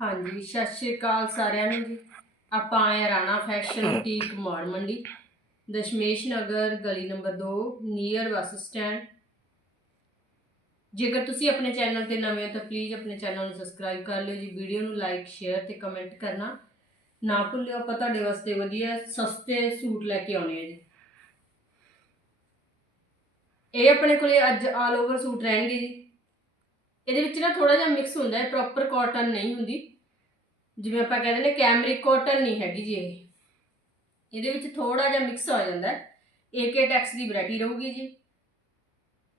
ਹਾਂਜੀ, ਸਤਿ ਸ਼੍ਰੀ ਅਕਾਲ ਸਾਰਿਆਂ ਨੂੰ ਜੀ। ਆਪਾਂ ਆਏ ਹਾਂ ਰਾਣਾ ਫੈਸ਼ਨ ਬੁਟੀਕ ਮੌੜ ਮੰਡੀ। ਦਸ਼ਮੇਸ਼ ਨਗਰ, ਗਲੀ ਨੰਬਰ 2 ਨੀਅਰ ਬੱਸ ਸਟੈਂਡ ਜੇਕਰ ਤੁਸੀਂ ਆਪਣੇ ਚੈਨਲ ਤੇ ਨਵੇਂ ਹੋ ਤਾਂ ਪਲੀਜ਼ ਆਪਣੇ ਚੈਨਲ ਨੂੰ ਸਬਸਕ੍ਰਾਈਬ ਕਰ ਲਿਓ ਜੀ। ਵੀਡੀਓ ਨੂੰ ਲਾਈਕ ਸ਼ੇਅਰ ਤੇ ਕਮੈਂਟ ਕਰਨਾ ਨਾ ਭੁੱਲਿਓ। ਆਪਾਂ ਤੁਹਾਡੇ ਵਾਸਤੇ ਵਧੀਆ ਸਸਤੇ ਸੂਟ ਲੈ ਕੇ ਆਉਣੇ ਆ ਜੀ। ਇਹ ਆਪਣੇ ਕੋਲੇ ਅੱਜ ਆਲ ਓਵਰ ਸੂਟ ਰਹਿਣਗੇ ਜੀ। ਇਹਦੇ ਵਿੱਚ ਨਾ ਥੋੜਾ ਜਿਹਾ ਮਿਕਸ ਹੁੰਦਾ ਹੈ ਪ੍ਰੋਪਰ ਕਾਟਨ ਨਹੀਂ ਹੁੰਦੀ। ਜਿਵੇਂ ਆਪਾਂ ਕਹਿੰਦੇ ਨੇ ਕੈਮਰਿਕ ਕਾਟਨ ਨਹੀਂ ਹੈਗੀ ਜੀ ਇਹ। ਇਹਦੇ ਵਿੱਚ ਥੋੜਾ ਜਿਹਾ ਮਿਕਸ ਹੋ ਜਾਂਦਾ ਹੈ। ਏਕੇ ਟੈਕਸ ਦੀ ਵੈਰਾਈਟੀ ਰਹੂਗੀ ਜੀ।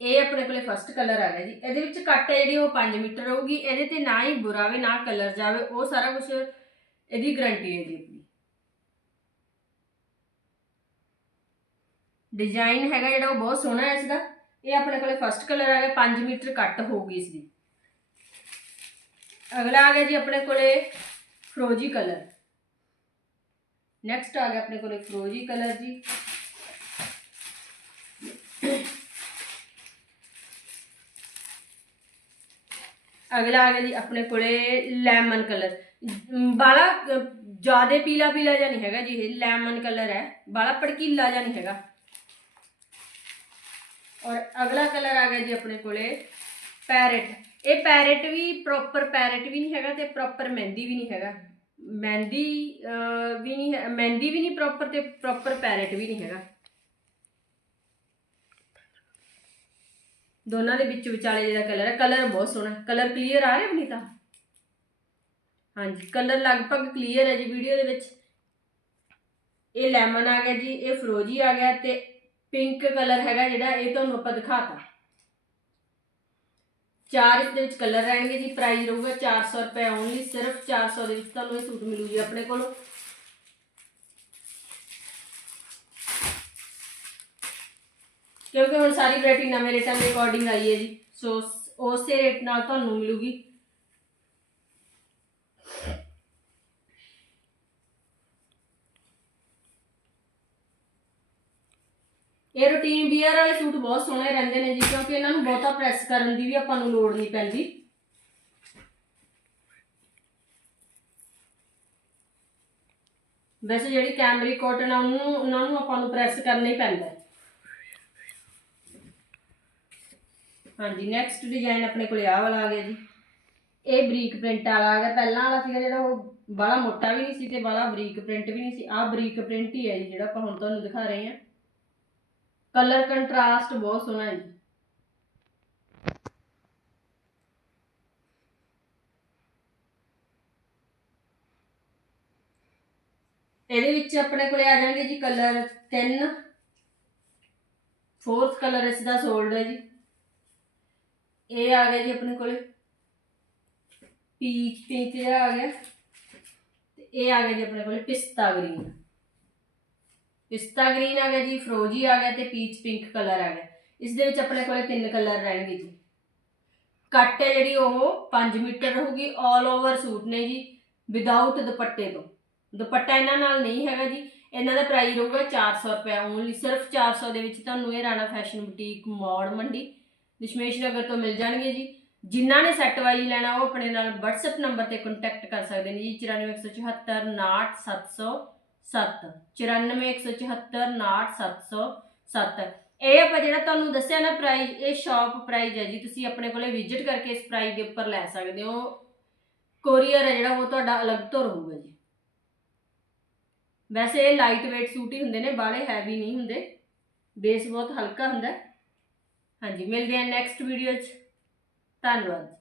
ਇਹ ਆਪਣੇ ਕੋਲੇ ਫਸਟ ਕਲਰ ਆ ਗਿਆ ਜੀ। ਇਹਦੇ ਵਿੱਚ ਕੱਟ ਹੈ ਜਿਹੜੀ ਉਹ 5 ਮੀਟਰ ਰਹੂਗੀ। ਇਹਦੇ ਤੇ ਨਾ ਹੀ ਬੁਰਾਵੇ ਨਾ ਕਲਰ ਜਾਵੇ, ਉਹ ਸਾਰਾ ਕੁਝ ਇਹਦੀ ਗਾਰੰਟੀ ਹੈ ਜੀ ਆਪਣੀ। ਡਿਜ਼ਾਈਨ ਹੈਗਾ ਜਿਹੜਾ ਉਹ ਬਹੁਤ ਸੋਹਣਾ ਹੈ ਇਸ ਦਾ ਇਹ ਆਪਣੇ ਕੋਲੇ ਫਸਟ ਕਲਰ ਆ ਗਿਆ 5 ਮੀਟਰ ਕੱਟ ਹੋਊਗੀ ਇਸ ਦੀ ਅਗਲਾ ਆ ਗਿਆ ਜੀ ਆਪਣੇ ਕੋਲੇ ਫਰੋਜੀ ਕਲਰ ਨੈਕਸਟ ਆ ਗਿਆ ਆਪਣੇ ਕੋਲੇ ਫਰੋਜੀ ਕਲਰ ਜੀ ਅਗਲਾ ਆ ਗਿਆ ਜੀ ਆਪਣੇ ਕੋਲੇ ਲੈਮਨ ਕਲਰ ਬਾਲਾ ਜ਼ਿਆਦਾ ਪੀਲਾ ਪੀਲਾ ਜਿਹਾ ਨਹੀਂ ਹੈਗਾ ਜੀ ਇਹ ਲੈਮਨ ਕਲਰ ਹੈ ਬਾਲਾ ਪੜਕੀਲਾ ਜਿਹਾ ਨਹੀਂ ਹੈਗਾ ਔਰ ਅਗਲਾ ਕਲਰ ਆ ਗਿਆ ਜੀ ਆਪਣੇ ਕੋਲੇ ਪੈਰਟ ਇਹ ਪੈਰਟ ਵੀ ਪ੍ਰੋਪਰ ਪੈਰਟ ਵੀ ਨਹੀਂ ਹੈਗਾ ਤੇ ਪ੍ਰੋਪਰ ਮਹਿੰਦੀ ਵੀ ਨਹੀਂ ਹੈਗਾ। ਮਹਿੰਦੀ ਵੀ ਨਹੀਂ ਹੈ, ਮਹਿੰਦੀ ਵੀ ਨਹੀਂ ਪ੍ਰੋਪਰ ਤੇ ਪ੍ਰੋਪਰ ਪੈਰਟ ਵੀ ਨਹੀਂ ਹੈਗਾ। ਦੋਨਾਂ ਦੇ ਵਿੱਚ ਵਿਚਾਲੇ ਜਿਹੜਾ ਕਲਰ ਹੈ ਕਲਰ ਬਹੁਤ ਸੋਹਣਾ ਕਲਰ ਕਲੀਅਰ ਆ ਰਿਹਾ ਬਨੀਤਾ ਹਾਂਜੀ ਕਲਰ ਲਗਭਗ ਕਲੀਅਰ ਹੈ ਜੀ ਵੀਡੀਓ ਦੇ ਵਿੱਚ। ਇਹ ਲੈਮਨ ਆ ਗਿਆ ਜੀ, ਇਹ ਫਰੋਜੀ ਆ ਗਿਆ ਤੇ ਪਿੰਕ ਕਲਰ ਹੈਗਾ ਜਿਹੜਾ, ਇਹ ਤੁਹਾਨੂੰ ਆਪਾਂ ਦਿਖਾਤਾ। ਚਾਰ ਇਸ ਦੇ ਵਿੱਚ ਕਲਰ ਰਹਿਣਗੇ ਜੀ ਪ੍ਰਾਈਸ ਰਹੂਗਾ 400 ਰੁਪਏ ਓਨਲੀ ਸਿਰਫ 400 ਦੇ ਵਿੱਚ ਤੁਹਾਨੂੰ ਇਹ ਸੂਟ ਮਿਲੂ ਜੀ ਆਪਣੇ ਕੋਲੋਂ। ਕਿਉਂਕਿ ਹੁਣ ਸਾਰੀ ਵੈਰਾਈਟੀ ਨਵੇਂ ਰੇਟਾਂ ਦੇ ਅਕੋਰਡਿੰਗ ਆਈ ਹੈ ਜੀ ਸੋ ਉਸੇ ਰੇਟ ਨਾਲ ਤੁਹਾਨੂੰ ਮਿਲੂਗੀ। ਇਹ ਰੂਟੀਨ ਵੀਅਰ ਵਾਲੇ ਸੂਟ ਬਹੁਤ ਸੋਹਣੇ ਰਹਿੰਦੇ ਨੇ ਜੀ, ਕਿਉਂਕਿ ਇਹਨਾਂ ਨੂੰ ਬਹੁਤਾ ਪ੍ਰੈਸ ਕਰਨ ਦੀ ਵੀ ਆਪਾਂ ਨੂੰ ਲੋੜ ਨਹੀਂ ਪੈਂਦੀ। ਵੈਸੇ ਜਿਹੜੀ ਕੈਮਰੀ ਕਾਟਨ ਆ, ਉਹਨੂੰ ਉਹਨਾਂ ਨੂੰ ਆਪਾਂ ਨੂੰ ਪ੍ਰੈਸ ਕਰਨਾ ਹੀ ਪੈਂਦਾ ਹਾਂਜੀ ਨੈਕਸਟ ਡਿਜ਼ਾਈਨ ਆਪਣੇ ਕੋਲੇ ਆਹ ਵਾਲਾ ਆ ਗਿਆ ਜੀ। ਇਹ ਬਰੀਕ ਪ੍ਰਿੰਟ ਵਾਲਾ ਆ ਗਿਆ। ਪਹਿਲਾਂ ਵਾਲਾ ਸੀਗਾ ਜਿਹੜਾ ਉਹ ਬਾਹਲਾ ਮੋਟਾ ਵੀ ਨਹੀਂ ਸੀ ਤੇ ਬਾਹਲਾ ਬਰੀਕ ਪ੍ਰਿੰਟ ਵੀ ਨਹੀਂ ਸੀ। ਆਹ ਬਰੀਕ ਪ੍ਰਿੰਟ ਹੀ ਹੈ ਜੀ, ਜਿਹੜਾ ਆਪਾਂ ਹੁਣ ਤੁਹਾਨੂੰ ਦਿਖਾ ਰਹੇ ਹਾਂ। ਕਲਰ ਕੰਟਰਾਸਟ ਬਹੁਤ ਸੋਹਣਾ ਹੈ ਜੀ। ਇਹਦੇ ਵਿੱਚ ਆਪਣੇ ਕੋਲੇ ਆ ਜਾਣਗੇ ਜੀ ਕਲਰ ਤਿੰਨ। ਫੋਰਥ ਕਲਰ ਇਸ ਦਾ ਸੋਲਡ ਹੈ ਜੀ। ਇਹ ਆ ਗਿਆ ਜੀ ਆਪਣੇ ਕੋਲੇ। ਪੀਚ ਪਿੰਕ ਜਿਹੜਾ ਆ ਗਿਆ। ਤੇ ਇਹ ਆ ਗਿਆ ਜੀ ਆਪਣੇ ਕੋਲੇ ਪਿਸਤਾ ਗ੍ਰੀਨ ਪਿਸਤਾ ਗ੍ਰੀਨ ਆ ਗਿਆ ਜੀ ਫਰੋਜੀ ਆ ਗਿਆ ਤੇ ਪੀਚ ਪਿੰਕ ਕਲਰ ਆ ਗਿਆ। ਇਸ ਦੇ ਵਿੱਚ ਆਪਣੇ ਕੋਲੇ ਤਿੰਨ ਕਲਰ ਰਹਿਣਗੇ ਜੀ। ਕੱਟ ਹੈ ਜਿਹੜੀ ਉਹ 5 ਮੀਟਰ ਰਹੂਗੀ 올 ਓਵਰ ਸੂਟ ਨੇ ਜੀ ਵਿਦਆਊਟ ਦੁਪੱਟੇ ਤੋਂ। ਦੁਪੱਟਾ ਇਹਨਾਂ ਨਾਲ ਨਹੀਂ ਹੈਗਾ ਜੀ, ਇਹਨਾਂ ਦਾ ਪ੍ਰਾਈਸ ਰਹੂਗਾ 400 ਰੁਪਏ ਓਨਲੀ ਸਿਰਫ 400 ਦੇ ਵਿੱਚ ਤੁਹਾਨੂੰ ਇਹ ਰਾਣਾ ਫੈਸ਼ਨ ਬੁਟੀਕ ਮੌੜ ਮੰਡੀ, ਦਸ਼ਮੇਸ਼ ਨਗਰ ਤੋਂ ਮਿਲ ਜਾਣਗੇ ਜੀ। ਜਿਨ੍ਹਾਂ ਨੇ ਸੈੱਟ ਵਾਈਜ਼ ਲੈਣਾ, ਉਹ ਆਪਣੇ ਨਾਲ WhatsApp ਨੰਬਰ ਤੇ ਕੰਟੈਕਟ ਕਰ ਸਕਦੇ ਨੇ ਜੀ 94174 98707 94174 ਇਹ ਆਪਾਂ ਜਿਹੜਾ ਤੁਹਾਨੂੰ ਦੱਸਿਆ ਨਾ ਪ੍ਰਾਈਜ਼ ਇਹ ਸ਼ਾਪ ਪ੍ਰਾਈਜ਼ ਹੈ ਜੀ, ਤੁਸੀਂ ਆਪਣੇ ਕੋਲੇ ਵਿਜ਼ਿਟ ਕਰਕੇ ਇਸ ਪ੍ਰਾਈਜ਼ ਦੇ ਉੱਪਰ ਲੈ ਸਕਦੇ ਹੋ। ਕੋਰੀਅਰ ਹੈ ਜਿਹੜਾ, ਉਹ ਤੁਹਾਡਾ ਅਲੱਗ ਤੋਂ ਰਹੂਗਾ ਜੀ। ਵੈਸੇ ਇਹ ਲਾਈਟ weight ਸੂਟ ਹੀ ਹੁੰਦੇ ਨੇ ਬਾਲੇ ਹੈਵੀ ਨਹੀਂ ਹੁੰਦੇ। ਬੇਸ ਬਹੁਤ ਹਲਕਾ ਹੁੰਦਾ। ਹਾਂਜੀ, ਮਿਲਦੇ ਹਾਂ ਨੈਕਸਟ ਵੀਡੀਓ 'ਚ। ਧੰਨਵਾਦ।